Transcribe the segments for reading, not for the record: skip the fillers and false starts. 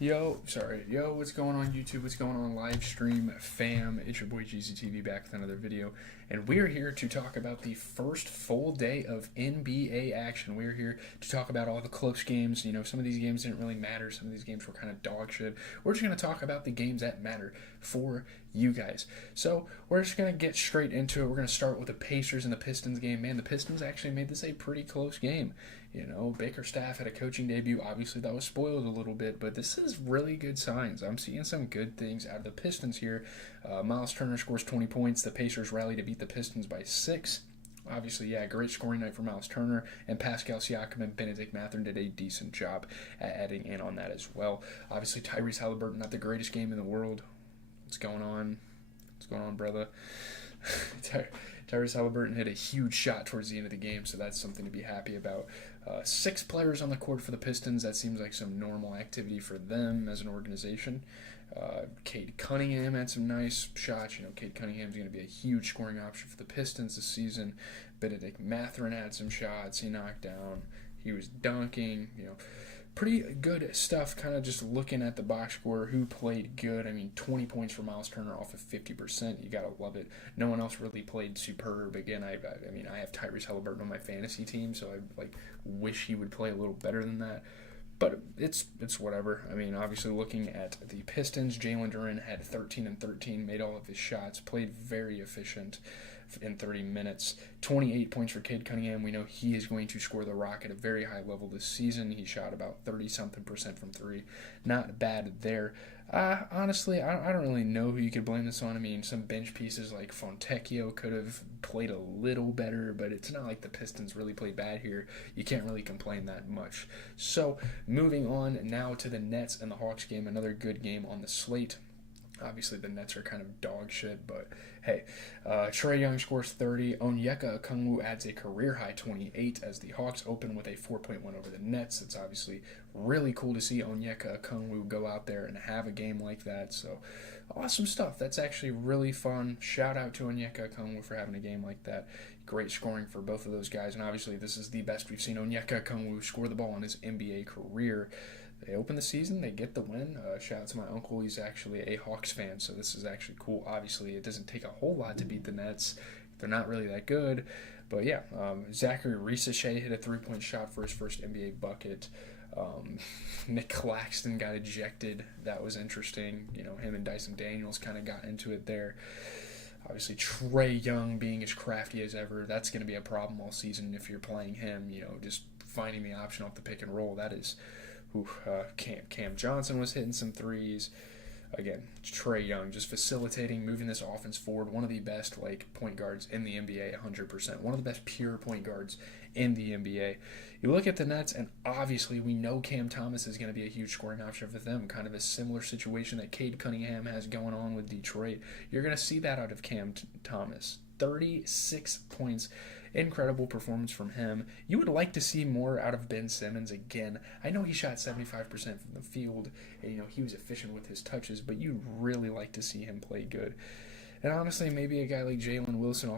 Yo, what's going on YouTube? What's going on live stream fam? It's your boy GCTV back with another video, and we're here to talk about the first full day of NBA action. We're here to talk about all the close games. Some of these games didn't really matter. Some of these games were kind of dog shit. We're just going to talk about the games that matter for you guys. So we're just going to get straight into it. We're going to start with the Pacers and the Pistons game. Man, the Pistons actually made this a pretty close game. Baker Staff had a coaching debut. Obviously, that was spoiled a little bit, but this is really good signs. I'm seeing some good things out of the Pistons here. Miles Turner scores 20 points. The Pacers rally to beat the Pistons by 6. Obviously, yeah, great scoring night for Miles Turner, and Pascal Siakam and Benedict Mathurin did a decent job at adding in on that as well. Obviously, Tyrese Halliburton, not the greatest game in the world. What's going on? What's going on, brother? Tyrese Halliburton hit a huge shot towards the end of the game, so that's something to be happy about. 6 players on the court for the Pistons. That seems like some normal activity for them as an organization. Cade Cunningham had some nice shots. Cade Cunningham's going to be a huge scoring option for the Pistons this season. Benedict Mathurin had some shots. He knocked down. He was dunking. Pretty good stuff. Kind of just looking at the box score, who played good. 20 points for Miles Turner off of 50%. You gotta love it. No one else really played superb. Again, I have Tyrese Halliburton on my fantasy team, so I wish he would play a little better than that. But it's whatever. Obviously looking at the Pistons, Jalen Duren had 13 and 13, made all of his shots, played very efficient in 30 minutes. 28 points for Cade Cunningham. We know he is going to score the rock at a very high level this season. He shot about 30-something% from 3. Not bad there. Honestly, I don't really know who you could blame this on. Some bench pieces like Fontecchio could have played a little better, but it's not like the Pistons really played bad here. You can't really complain that much. So, moving on now to the Nets and the Hawks game, another good game on the slate. Obviously, the Nets are kind of dog shit, but hey. Trae Young scores 30. Onyeka Okongwu adds a career-high 28 as the Hawks open with a 4-point win over the Nets. It's obviously really cool to see Onyeka Okongwu go out there and have a game like that. So, awesome stuff. That's actually really fun. Shout out to Onyeka Okongwu for having a game like that. Great scoring for both of those guys, and obviously this is the best we've seen Onyeka Okongwu score the ball in his NBA career. They open the season, they get the win. Shout out to my uncle, he's actually a Hawks fan, so this is actually cool. Obviously, it doesn't take a whole lot to beat the Nets. They're not really that good, but yeah, Zachary Risachet hit a 3-point shot for his first NBA bucket. Nick Claxton got ejected. That was interesting. Him and Dyson Daniels kind of got into it there. Obviously, Trae Young being as crafty as ever, that's going to be a problem all season if you're playing him. Just finding the option off the pick and roll, that is... Cam Johnson was hitting some threes. Again, Trae Young just facilitating, moving this offense forward. One of the best point guards in the NBA, 100%. One of the best pure point guards in the NBA. You look at the Nets, and obviously we know Cam Thomas is going to be a huge scoring option for them. Kind of a similar situation that Cade Cunningham has going on with Detroit. You're going to see that out of Cam Thomas. 36 points. Incredible performance from him. You would like to see more out of Ben Simmons again. I know he shot 75% from the field, and he was efficient with his touches, but you'd really like to see him play good. And honestly, maybe a guy like Jalen Wilson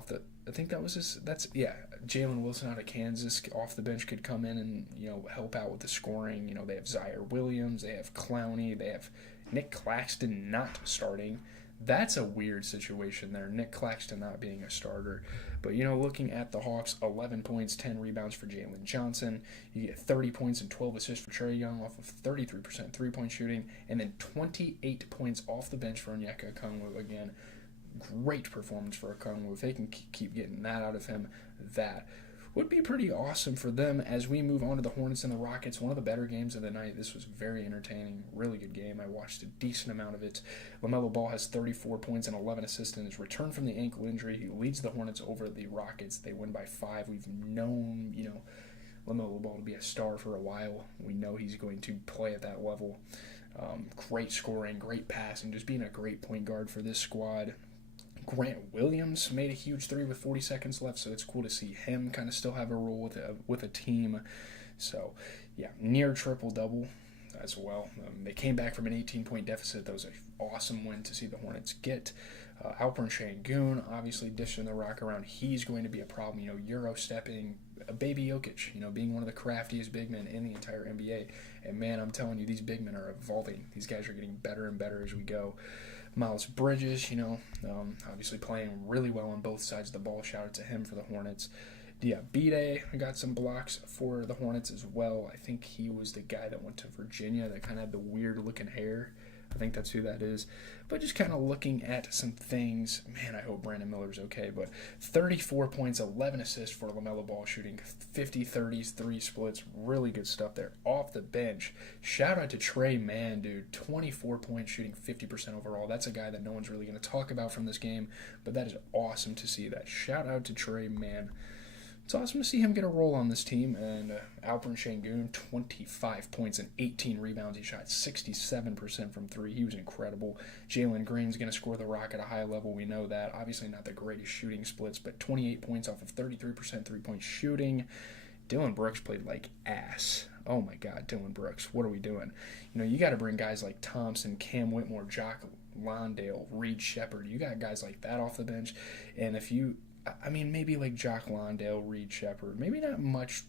Jalen Wilson out of Kansas off the bench could come in and, help out with the scoring. They have Zaire Williams, they have Clowney, they have Nick Claxton not starting. That's a weird situation there, Nick Claxton not being a starter. But, looking at the Hawks, 11 points, 10 rebounds for Jalen Johnson. You get 30 points and 12 assists for Trae Young off of 33% three-point shooting. And then 28 points off the bench for Onyeka Okongwu again. Great performance for Okongwu. If they can keep getting that out of him, that would be pretty awesome for them. As we move on to the Hornets and the Rockets, one of the better games of the night. This was very entertaining, really good game. I watched a decent amount of it. LaMelo Ball has 34 points and 11 assists in his return from the ankle injury. He leads the Hornets over the Rockets. They win by 5. We've known, LaMelo Ball to be a star for a while. We know he's going to play at that level. Great scoring, great passing, just being a great point guard for this squad. Grant Williams made a huge 3 with 40 seconds left, so it's cool to see him kind of still have a role with a team. So, yeah, near triple-double as well. They came back from an 18-point deficit. That was an awesome win to see the Hornets get. Alperen Sengun, obviously dishing the rock around. He's going to be a problem. Euro stepping, a baby Jokic, being one of the craftiest big men in the entire NBA. And man, I'm telling you, these big men are evolving. These guys are getting better and better as we go. Miles Bridges, obviously playing really well on both sides of the ball. Shout out to him for the Hornets. Diabite got some blocks for the Hornets as well. I think he was the guy that went to Virginia that kind of had the weird-looking hair. I think that's who that is. But just kind of looking at some things, man, I hope Brandon Miller's okay. But 34 points, 11 assists for LaMelo Ball, shooting 50 30s, 3 splits. Really good stuff there. Off the bench, shout out to Trey Mann, dude. 24 points, shooting 50% overall. That's a guy that no one's really going to talk about from this game, but that is awesome to see that. Shout out to Trey Mann. It's awesome to see him get a role on this team. And Alperen Sengun, 25 points and 18 rebounds. He shot 67% from 3. He was incredible. Jalen Green's going to score the rock at a high level. We know that. Obviously not the greatest shooting splits, but 28 points off of 33% three-point shooting. Dillon Brooks played like ass. Oh my God, Dillon Brooks. What are we doing? You got to bring guys like Thompson, Cam Whitmore, Jock Landale, Reed Shepherd. You got guys like that off the bench. And maybe like Jock Landale, Reed Shepherd, maybe not much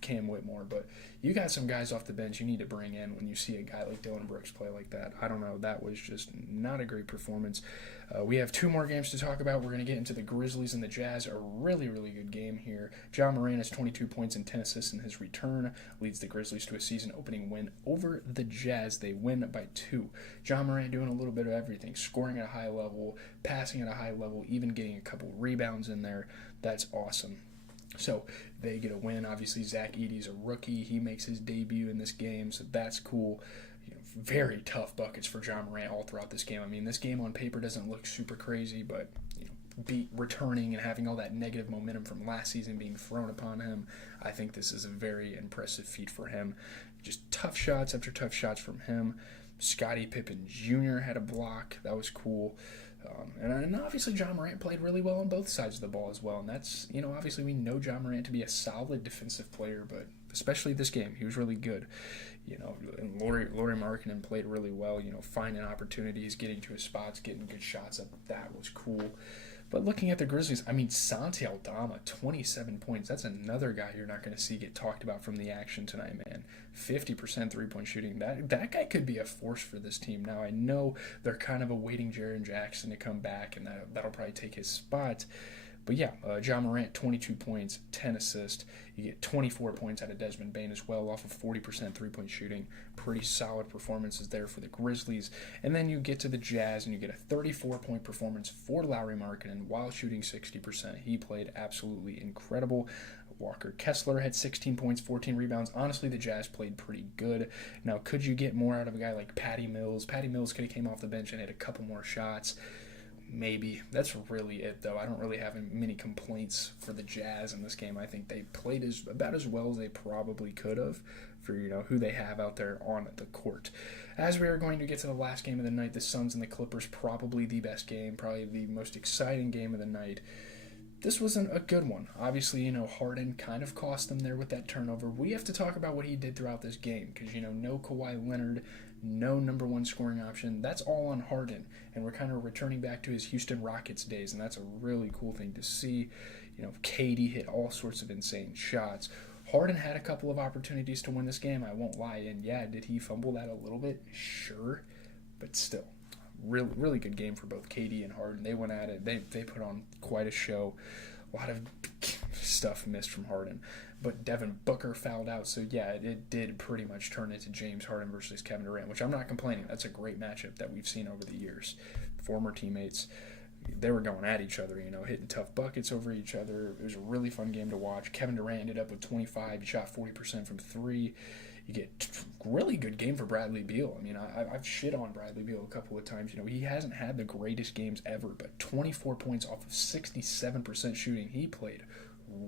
Cam Whitmore, but you got some guys off the bench you need to bring in when you see a guy like Dillon Brooks play like that. I don't know. That was just not a great performance. We have 2 more games to talk about. We're going to get into the Grizzlies and the Jazz. A really, really good game here. Ja Morant has 22 points and 10 assists in his return. Leads the Grizzlies to a season-opening win over the Jazz. They win by 2. Ja Morant doing a little bit of everything. Scoring at a high level, passing at a high level, even getting a couple rebounds in there. That's awesome. So they get a win. Obviously, Zach Edey's a rookie. He makes his debut in this game, so that's cool. Very tough buckets for Ja Morant all throughout this game. This game on paper doesn't look super crazy, but returning and having all that negative momentum from last season being thrown upon him, I think this is a very impressive feat for him. Just tough shots after tough shots from him. Scottie Pippen Jr. had a block. That was cool. And obviously Ja Morant played really well on both sides of the ball as well. And that's, obviously we know Ja Morant to be a solid defensive player, but especially this game, he was really good. And Lauri Markkanen played really well, finding opportunities, getting to his spots, getting good shots up. That was cool. But looking at the Grizzlies, Santi Aldama, 27 points. That's another guy you're not going to see get talked about from the action tonight, man. 50% three-point shooting. That guy could be a force for this team. Now, I know they're kind of awaiting Jaren Jackson to come back, and that'll probably take his spot. But yeah, Ja Morant, 22 points, 10 assists. You get 24 points out of Desmond Bane as well off of 40% three-point shooting. Pretty solid performances there for the Grizzlies. And then you get to the Jazz and you get a 34-point performance for Lauri Markkanen while shooting 60%. He played absolutely incredible. Walker Kessler had 16 points, 14 rebounds. Honestly, the Jazz played pretty good. Now, could you get more out of a guy like Patty Mills? Patty Mills could have came off the bench and had a couple more shots. Maybe. That's really it, though. I don't really have many complaints for the Jazz in this game. I think they played about as well as they probably could have for, who they have out there on the court. As we are going to get to the last game of the night, the Suns and the Clippers, probably the best game, probably the most exciting game of the night. This wasn't a good one. Obviously, Harden kind of cost them there with that turnover. We have to talk about what he did throughout this game because, no Kawhi Leonard, no number 1 scoring option. That's all on Harden, and we're kind of returning back to his Houston Rockets days, and that's a really cool thing to see. KD hit all sorts of insane shots. Harden had a couple of opportunities to win this game, I won't lie, and yeah, did he fumble that a little bit? Sure, but still. Really, really good game for both KD and Harden. They went at it. They put on quite a show. A lot of stuff missed from Harden. But Devin Booker fouled out, so yeah, it did pretty much turn into James Harden versus Kevin Durant, which I'm not complaining. That's a great matchup that we've seen over the years. Former teammates, they were going at each other, hitting tough buckets over each other. It was a really fun game to watch. Kevin Durant ended up with 25. He shot 40% from 3. You get really good game for Bradley Beal. I've shit on Bradley Beal a couple of times. He hasn't had the greatest games ever, but 24 points off of 67% shooting. He played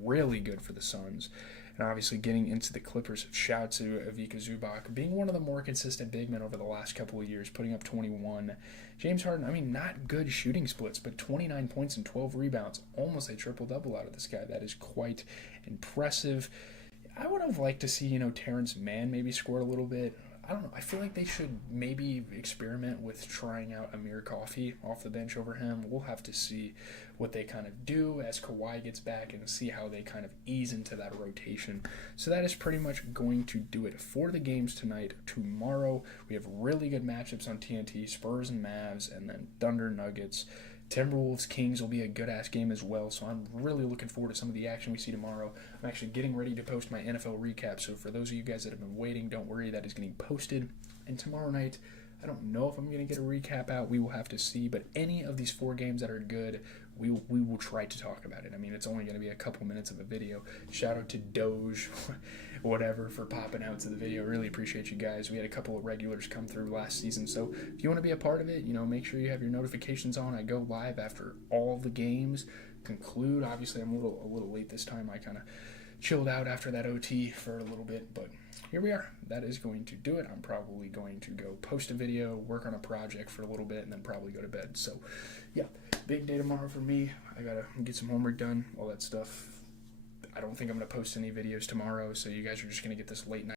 really good for the Suns. And obviously getting into the Clippers, shout to Ivica Zubac, being one of the more consistent big men over the last couple of years, putting up 21. James Harden, not good shooting splits, but 29 points and 12 rebounds. Almost a triple-double out of this guy. That is quite impressive. I would have liked to see, Terrence Mann maybe scored a little bit. I don't know. I feel like they should maybe experiment with trying out Amir Coffey off the bench over him. We'll have to see what they kind of do as Kawhi gets back and see how they kind of ease into that rotation. So that is pretty much going to do it for the games tonight. Tomorrow, we have really good matchups on TNT, Spurs and Mavs, and then Thunder Nuggets. Timberwolves Kings will be a good ass game as well, so I'm really looking forward to some of the action we see tomorrow. I'm actually getting ready to post my NFL recap, so for those of you guys that have been waiting, don't worry, that is getting posted. And tomorrow night, I don't know if I'm going to get a recap out. We will have to see, but any of these 4 games that are good, we will try to talk about it. I mean, it's only going to be a couple minutes of a video. Shout out to Doge, whatever, for popping out to the video. Really appreciate you guys. We had a couple of regulars come through last season, so if you want to be a part of it, make sure you have your notifications on. I go live after all the games conclude. Obviously, I'm a little late this time. I kind of chilled out after that OT for a little bit, but here we are. That is going to do it. I'm probably going to go post a video, work on a project for a little bit, and then probably go to bed. So, yeah, big day tomorrow for me. I got to get some homework done, all that stuff. I don't think I'm going to post any videos tomorrow, so you guys are just going to get this late night